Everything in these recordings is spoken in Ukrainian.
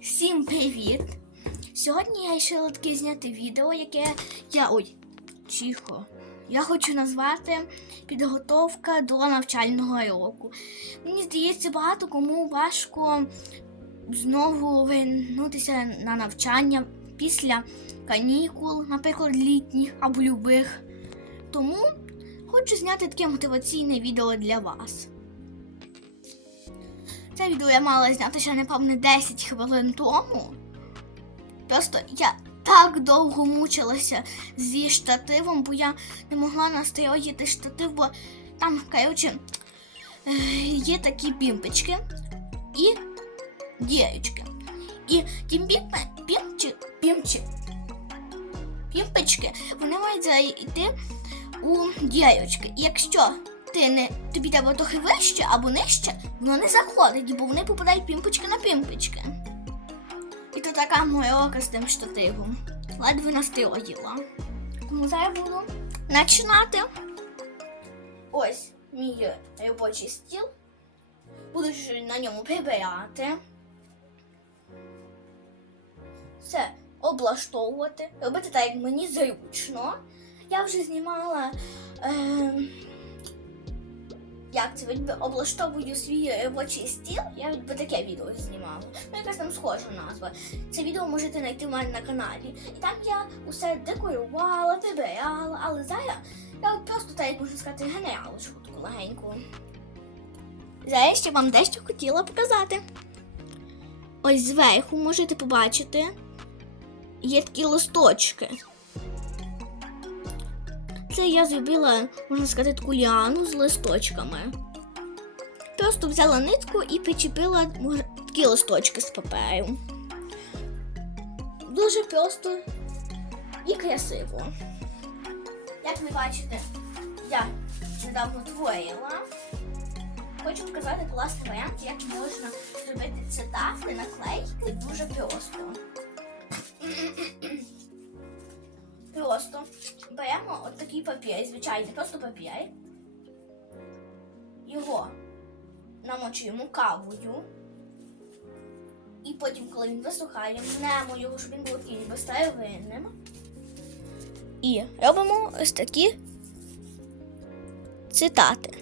Всім привіт! Сьогодні я вирішила таке зняти відео, яке я. Ой, тихо. Я хочу назвати підготовка до навчального року. Мені здається, багато кому важко знову вернутися на навчання після канікул, наприклад, літніх або любих. Тому хочу зняти таке мотиваційне відео для вас. Це відео я мала зняти ще, напевне, 10 хвилин тому. Просто я так довго мучилася зі штативом, бо я не могла настроїти штатив, бо там, коротше, е, є такі пімпочки і дієчки. І ті пімчі, пімпочки, вони мають зайти у дієчки. Якщо ти тобі треба трохи вище або нижче, воно не заходить, бо вони попадають пімпочки на пімпочки. І то така моя ока з тим штативом. Ледве настроїла. Тому зараз буду починати. Ось мій робочий стіл. Буду на ньому прибирати. Все облаштовувати, робити так, як мені зручно. Я вже знімала. Е, як це якби облаштовую свій робочий стіл, я якби таке відео знімала. Ну, якась там схожа назва. Це відео можете знайти в мене на каналі. І там я усе декорувала, прибирала, але зараз я от просто так, можна сказати, генералочку таку легеньку. Зараз ще вам дещо хотіла показати. Ось зверху можете побачити. Є такі листочки. Це я зробила, можна сказати, таку ліану з листочками. Просто взяла нитку і причепила такі листочки з паперу. Дуже просто і красиво. Як ви бачите, я недавно творила. Хочу показати класний варіант, як можна зробити цитати, наклейки дуже просто. Просто беремо от такий папір, звичайний, просто папір. Його намочуємо кавою. І потім, коли він висухає, мнемо його, щоб він був такий ніби. І робимо ось такі цитати.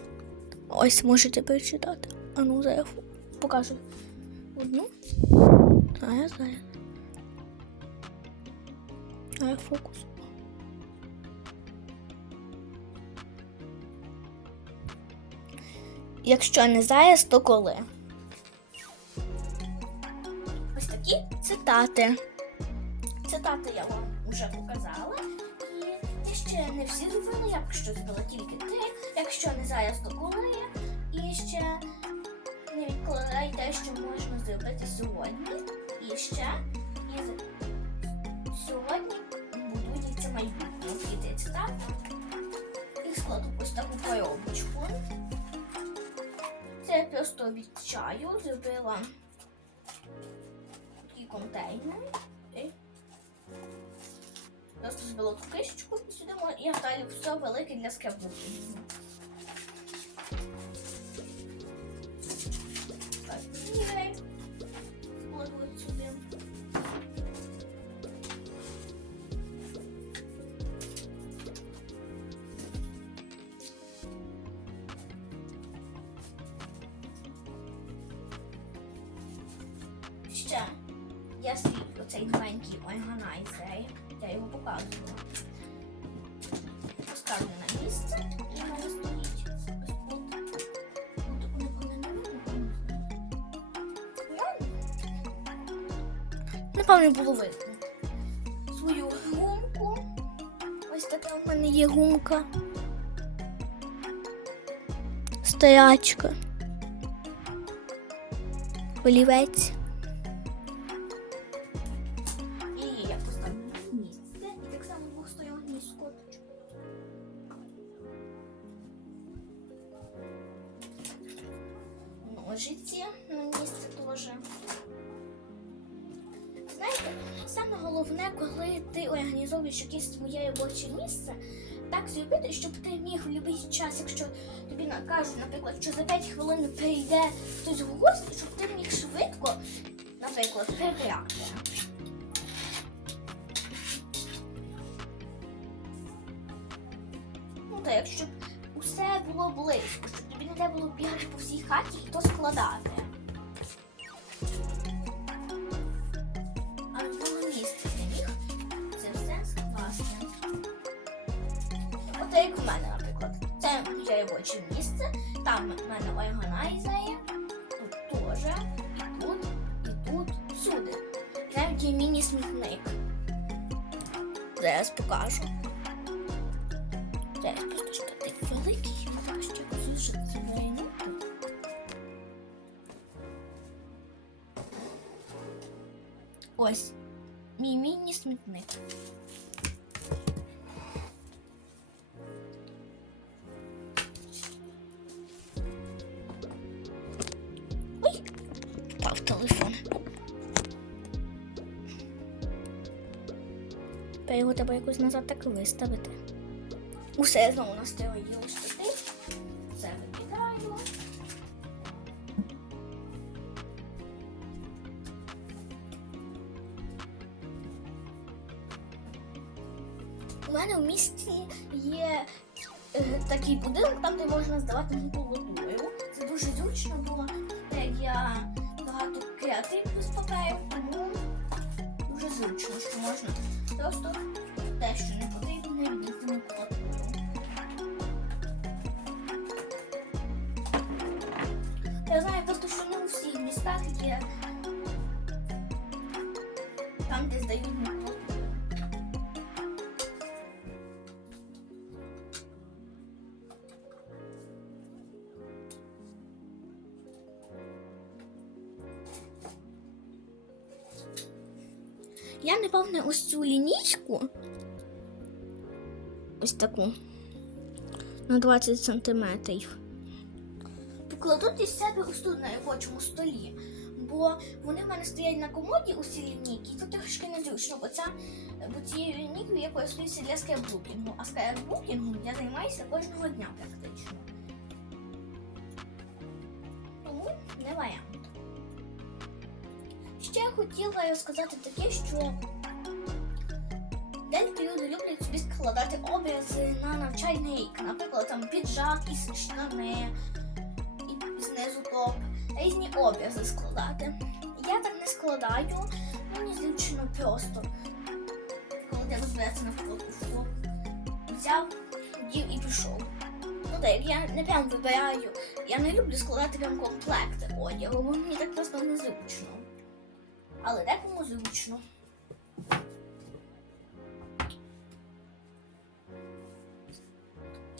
Ось можете перечитати. А ну, зараз покажу одну. Зараз, зараз. Зараз фокус. Якщо не зараз, то коли? Ось такі цитати. Цитати я вам вже показала. І я ще не всі зробила, я що зробила тільки три. Якщо не зараз, то коли. І ще не відкладай те, що можна зробити сьогодні. І ще і сьогодні будується майбутнє. Діти цитати. Їх складу ось таку коробочку. Це я просто від зробила такий контейнер. Просто зробила цю кишечку і сюди я далі все велике для скреббукінгу. Я свій оцей новенький органайзер. Я його показувала. Поставлю на місце і в мене стоїть. Напевно, було видно. Свою гумку. Ось така в мене є гумка. Стоячка. Олівець. Ножиці на місце теж. Знаєте, саме головне, коли ти організовуєш якесь своє робоче місце, так зробити, щоб ти міг в будь-який час, якщо тобі накажуть, наприклад, що за 5 хвилин прийде хтось в гості, щоб ти міг швидко наприклад, реакція. Ну так, якщо б усе було близько, щоб треба було бігати по всій хаті то складати. А тому місці не міг це все скласти. От як у мене, наприклад. Це моє робоче місце, там в мене органайзає, тут теж, і тут, і тут, всюди. Навіть є міні-смітник. Зараз покажу. Зараз просто великий, а Ось мій міні-смітник. Ой, впав телефон. Та його треба якось назад так виставити. Усе знову настила У мене в місті є е, такий будинок, там де можна здавати водою. Це дуже зручно було. Е, Я багато з паперів, тому дуже зручно, що можна просто те, що не потрібно, віддати макулатуру. Я знаю просто, що не у всіх містах є там, де здають макулатуру. Я напевне ось цю лінійку, ось таку, на 20 сантиметрів. Покладу десь себе ось тут на робочому столі, бо вони в мене стоять на комоді усі лінійки, і тут трошки незручно, бо, ця, бо цією лінійкою я користуюся для скайбукінгу, а скайбукінгом я займаюся кожного дня практично. Хотіла сказати таке, що деякі люди люблять собі складати образи на навчальний рік. Наприклад, там піджак із штани, і знизу топ, різні образи складати. Я так не складаю, мені зручно просто. Коли треба збиратися на фотку, взяв, дів і пішов. Ну так, я не прям вибираю. Я не люблю складати прям комплекти одягу, бо мені так просто незручно але декому зручно.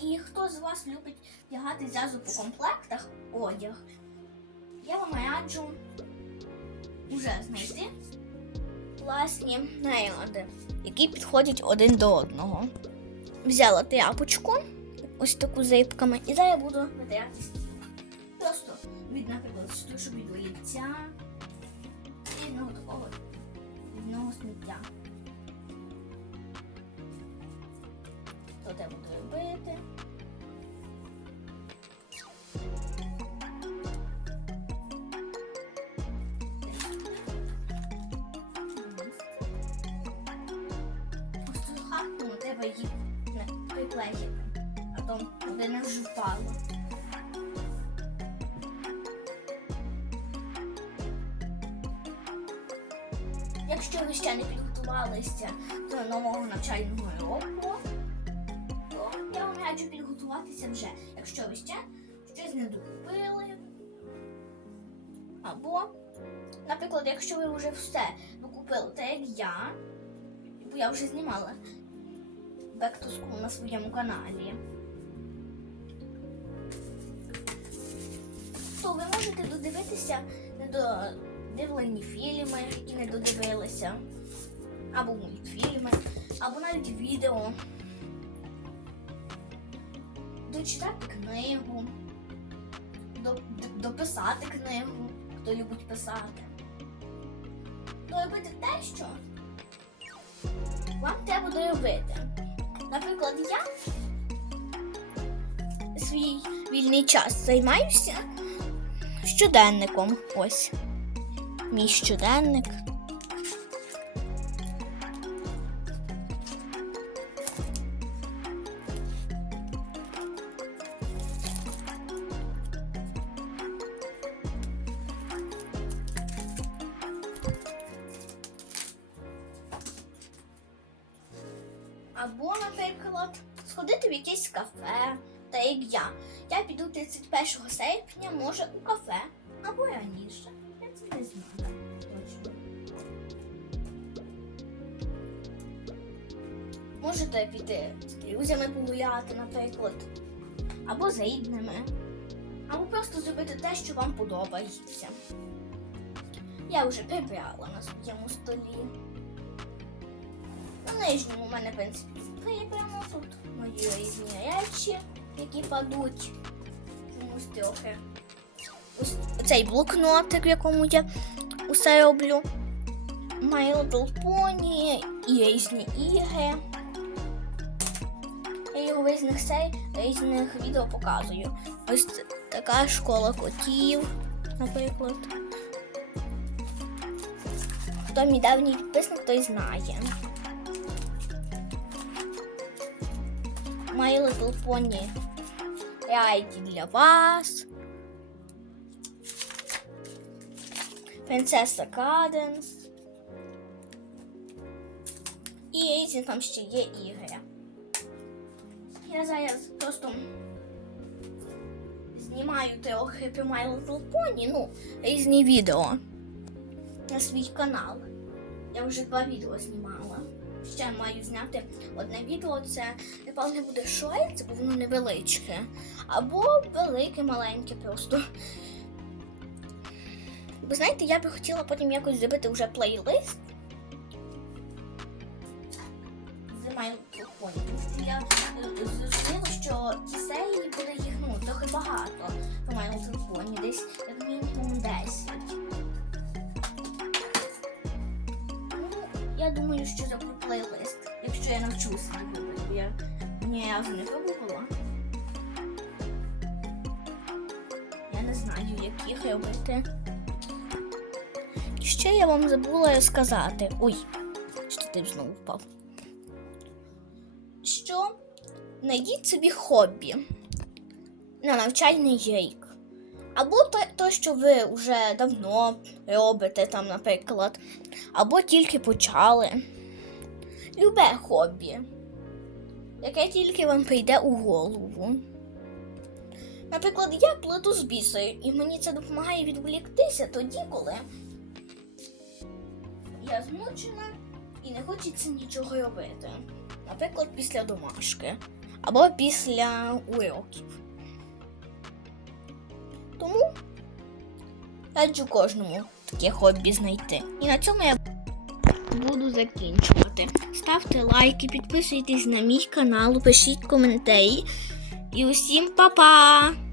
І хто з вас любить вдягати зразу по комплектах одяг, я вам раджу вже знайти класні наряди, які підходять один до одного. Взяла тряпочку, ось таку зипками, і зараз буду витирати. Просто від, наприклад, щоб від лиця такого одного сміття. То треба буде робити. Просто хатку треба її приклеїти, а то буде не вже Якщо ви ще не підготувалися до нового навчального року, то я вам раджу підготуватися вже. Якщо ви ще щось не докупили. Або, наприклад, якщо ви вже все докупили, так як я, бо я вже знімала Back to School на своєму каналі, то ви можете додивитися недодивлені фільми, які не додивилися, або мультфільми, або навіть відео, дочитати книгу, дописати книгу, хто любить писати. Доробити те, що вам треба доробити. Наприклад, я свій вільний час займаюся щоденником. Ось. Мій щоденник. Або, наприклад, сходити в якесь кафе, та як я. Я піду 31 серпня, може, у кафе. Або раніше. Не знаю. Точно. Можете піти з друзями погуляти, наприклад. Або з рідними. Або просто зробити те, що вам подобається. Я вже прибрала на своєму столі. На нижньому у мене, в принципі, прибрано тут мої різні речі, які падуть. Чомусь трохи. Цей блокнотик, в якому я усе роблю. My Little Pony і різні ігри. Я його різних сей, різних відео показую. Ось така школа котів, наприклад. Хто мій давній підписник, той знає. My Little Pony Райді для вас. Принцеса Каденс. І різні там ще є ігри. Я зараз просто знімаю трохи про My Little Pony, ну, різні відео на свій канал. Я вже два відео знімала. Ще маю зняти одне відео, це напевне буде шорт, бо воно невеличке. Або велике, маленьке просто. Ви знаєте, я би хотіла потім якось зробити вже плейлист. я е, зрозуміла, що серії буде їх ну, трохи багато про My Little десь як мінімум 10. Ну, я думаю, що зроблю плейлист, якщо я навчуся робити, я ні разу не пробувала. Я не знаю, як їх робити. Ще я вам забула сказати. Ой, що ти знову впав. Що знайдіть собі хобі на навчальний рік. Або те, що ви вже давно робите, там, наприклад, або тільки почали. Любе хобі, яке тільки вам прийде у голову. Наприклад, я плету з бісою, і мені це допомагає відволіктися тоді, коли я змучена і не хочеться нічого робити. Наприклад, після домашки або після уроків. Тому раджу кожному таке хобі знайти. І на цьому я буду закінчувати. Ставте лайки, підписуйтесь на мій канал, пишіть коментарі. І усім па-па!